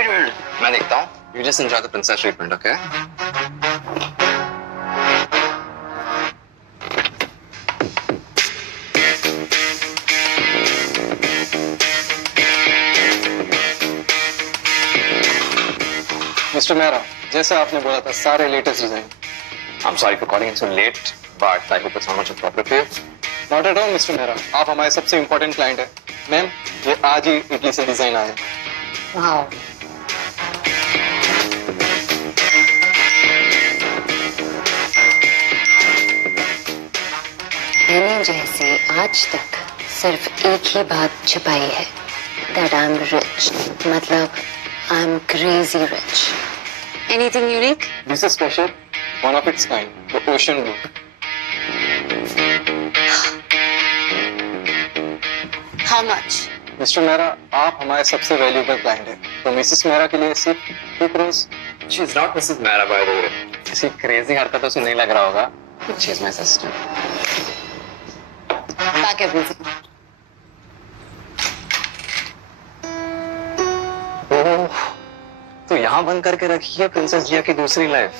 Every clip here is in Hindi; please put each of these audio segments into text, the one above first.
वेट मैं देखता हूँ. You just enjoy the princess treatment, okay? Mister Mehra, जैसा आपने बोला था सारे latest design. I'm sorry for calling in so late, but I hope it's not much appropriate for you. Not at all mister Mehra, आप हमारे सबसे इम्पोर्टेंट क्लाइंट है. मैम, ये आज ही इटली से डिजाइन आया है. वाओ. मैंने जैसे आज तक सिर्फ एक ही बात छिपाई है, that I'm rich. मतलब I'm crazy rich. Anything unique? This is special, one of its kind, the ocean blue. How much? Mister Mehra, आप हमारे सबसे वैल्यूएबल क्लाइंट है, तो मिसेस मेहरा के लिए सिर्फ 2 crores. She's not Mrs. Mehra, by the way. किसी क्रेजी हरकतों से नहीं लग रहा होगा. She's my sister. Pack everything. ओह, तो यहाँ बंद करके रखी है प्रिंसेस जिया की दूसरी लाइफ.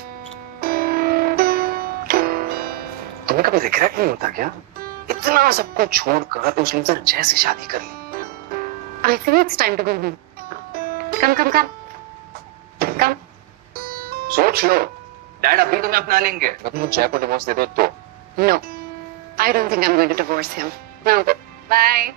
तुम्हें कभी रिग्रेट नहीं होता क्या? इतना सब कुछ छोड़कर उस लूजर जैसे शादी कर ली. I think it's time to go home. Come. Come. सोच लो. डैड अभी तुम्हें अपना लेंगे. अगर मुझे जय को डिवोर्स दे दो तो. No. I don't think I'm going to divorce him. No. Bye.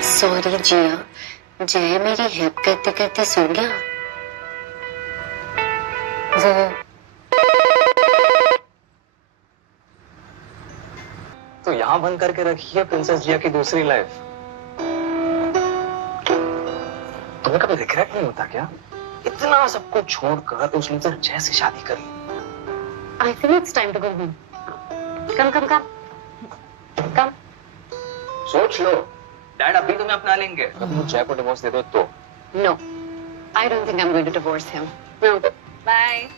Sorry जिया, जय मेरी हेल्प करते करते सो गया. वो तो यहाँ बंद करके रखी है प्रिंसेस जिया की दूसरी लाइफ. तुम्हें कभी रिग्रेट नहीं होता क्या? इतना सब कुछ छोड़कर उस लूजर जैसे शादी कर ली. I think it's time to go home. Come. सोच लो. डैड अभी तुम्हें अपना लेंगे. अगर मुझे जय को डिवोर्स दे दो तो. No. I don't think I'm going to divorce him. No. Bye.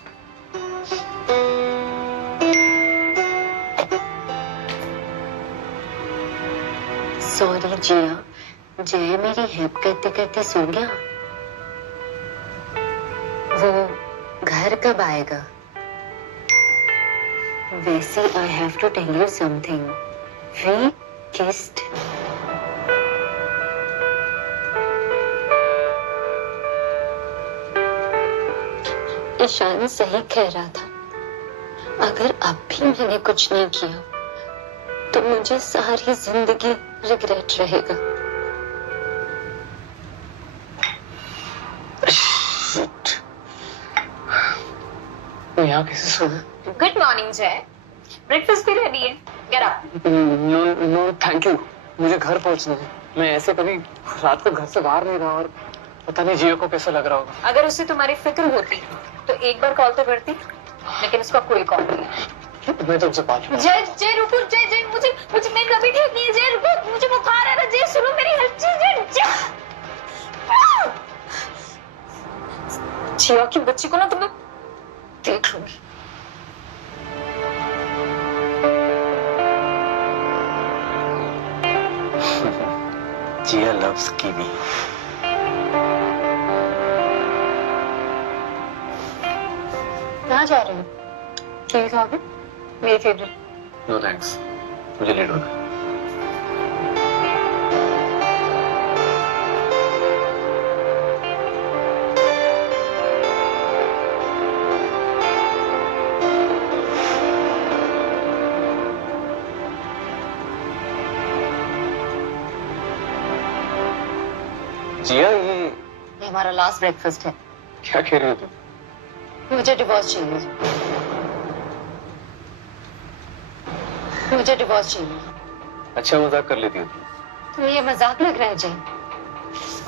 Sorry जिया, जय मेरी हेल्प करते करते सो गया. वो घर कब आएगा? वैसे I have to tell you something. We kissed. Ishan सही कह रहा था. अगर अब भी मैंने कुछ नहीं किया तो मुझे सारी जिंदगी रिग्रेट रहेगा. तो यहाँ कैसे सो गए? Good morning Jay. ब्रेकफास्ट भी रेडी है. Get up. No thank you. मुझे घर पहुंचना है. मैं ऐसे कभी रात को घर से बाहर नहीं रहा और पता नहीं जियो को कैसा लग रहा होगा. अगर उसे तुम्हारी फिक्र होती तो एक बार कॉल तो करती, लेकिन उसका कोई कॉल नहीं है. मैं तुमसे बात. जय रुको. जय मुझे मेरी तबीयत ठीक नहीं है. जय रुको, मुझे बुखार आ रहा है. जय सुनो मेरी हेल्प. जय जिया की बच्ची को ना तुम्हें देख लूंगी. जिया लव्स कीवी. कहाँ जा रहे हो? कीवी खाओगे? मेरी फेवरेट. नो थैंक्स, मुझे लेट हो रहा है. जिया, ये हमारा लास्ट ब्रेकफास्ट है. क्या कह रही हो तुम? मुझे डिवोर्स चाहिए. अच्छा मजाक कर लेती हो तुम. तुम्हें ये मजाक लग रहा है जय?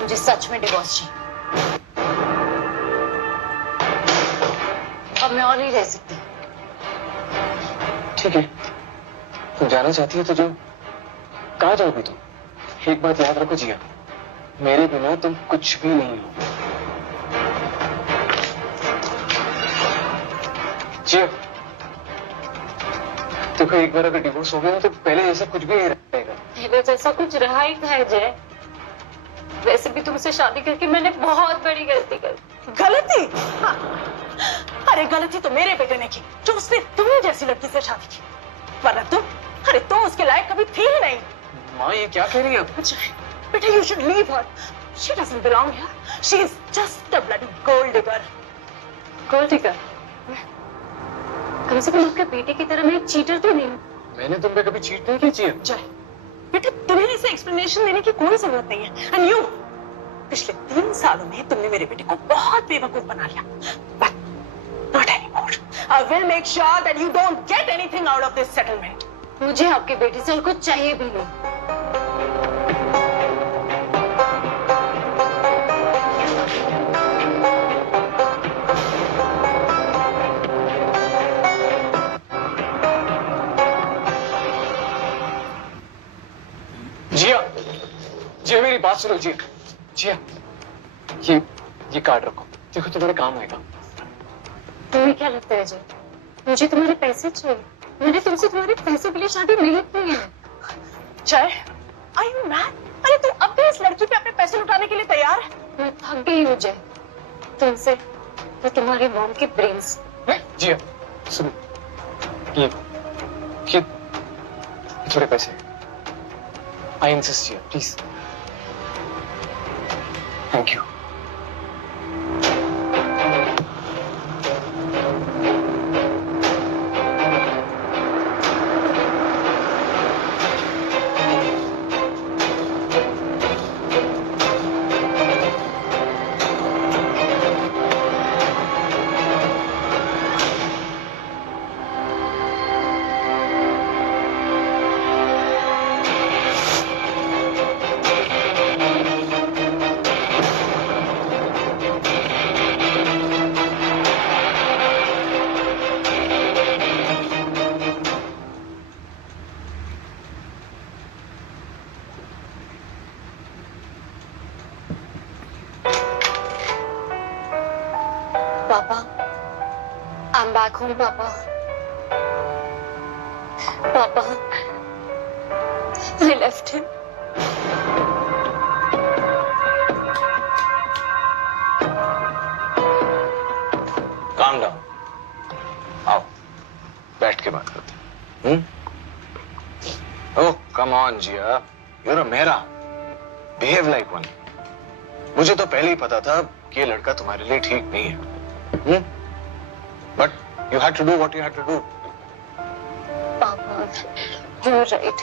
मुझे सच में डिवोर्स चाहिए. अब मैं और नहीं रह सकती. ठीक है, तुम जाना चाहती हो तो जाओ. कहाँ जाओगी तुम? एक बात याद रखो जिया, मेरे बिना तुम कुछ भी नहीं हो. जिया, तुम देखो एक बार अगर डिवोर्स हो गया ना तो पहले जैसा कुछ भी नहीं रहेगा। पहले जैसा कुछ रहा ही था जय। वैसे भी तुमसे शादी करके मैंने बहुत बड़ी गलती कर दी। गलती? हाँ। अरे गलती तो मेरे बेटे ने की जो उसने तुम्हें जैसी लड़की से शादी की, वरना तुम, अरे तुम उसके लायक कभी थी ही नहीं। माँ ये क्या कह रही है? अच्छा बेटा, you should leave her. She doesn't belong here. She is just a bloody gold digger. Gold digger? कम से कम आपके बेटे की तरह मैं एक चीटर तो नहीं हूँ। मैंने तुम पे कभी चीट नहीं की चाहिए। जय, बेटा तुम्हें इसे एक्सप्लेनेशन देने की कोई जरूरत नहीं है। एंड यू, पिछले 3 सालों में तुमने मेरे बेटे को बहुत बेवकूफ बना लिया, but not anymore. I will make sure that you don't get anything out of this settlement. मुझे आपके बेटे से और कुछ चाहिए भी नहीं। जिया, जिया मेरी बात सुनो जिया। जिया, ये कार्ड रखो, देखो तुम्हारे काम आएगा। तुम्हें क्या लगता है जय, मुझे तुम्हारे पैसे चाहिए? मैंने तुमसे तुम्हारे पैसों के लिए शादी नहीं की है। जय, are you mad? अरे तू अब भी इस लड़की पे अपने पैसे लुटाने के लिए तैयार है? मैं थक गई हूँ जय तुमसे, तो तुम्हारी मॉम के ब्रेन्स। जिया सुनो, ये थोड़े पैसे, I insist Jiya please. Thank you. पापा, I'm back home, पापा। पापा, I left him. Calm down. आओ, बैठ के बात करते हैं। Oh, come on, Jiya. You're a Mehra. Behave like one. मुझे तो पहले ही पता था कि ये लड़का तुम्हारे लिए ठीक नहीं है। But you had to do what you had to do. पापा, you're right.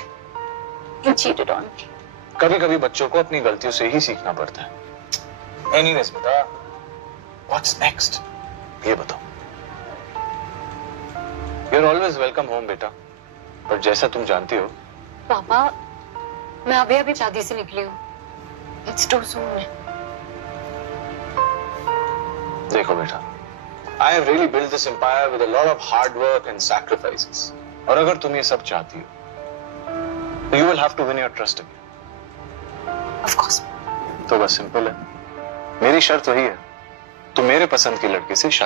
You cheated on me. कभी-कभी बच्चों को अपनी गलतियों से ही सीखना पड़ता है। Anyways, बेटा, what's next? ये बताओ। You're always welcome home, बेटा। पर जैसा तुम जानती हो, पापा, मैं अभी शादी से निकली हूँ। It's too soon. देखो बेटा, I have really built this empire with a lot of hard work and sacrifices. और अगर तुम ये सब चाहती हो, तो you will have to win your trust again. Of course. तो बस सिंपल है। मेरी शर्त वही है, तुम मेरे पसंद की लड़की से शादी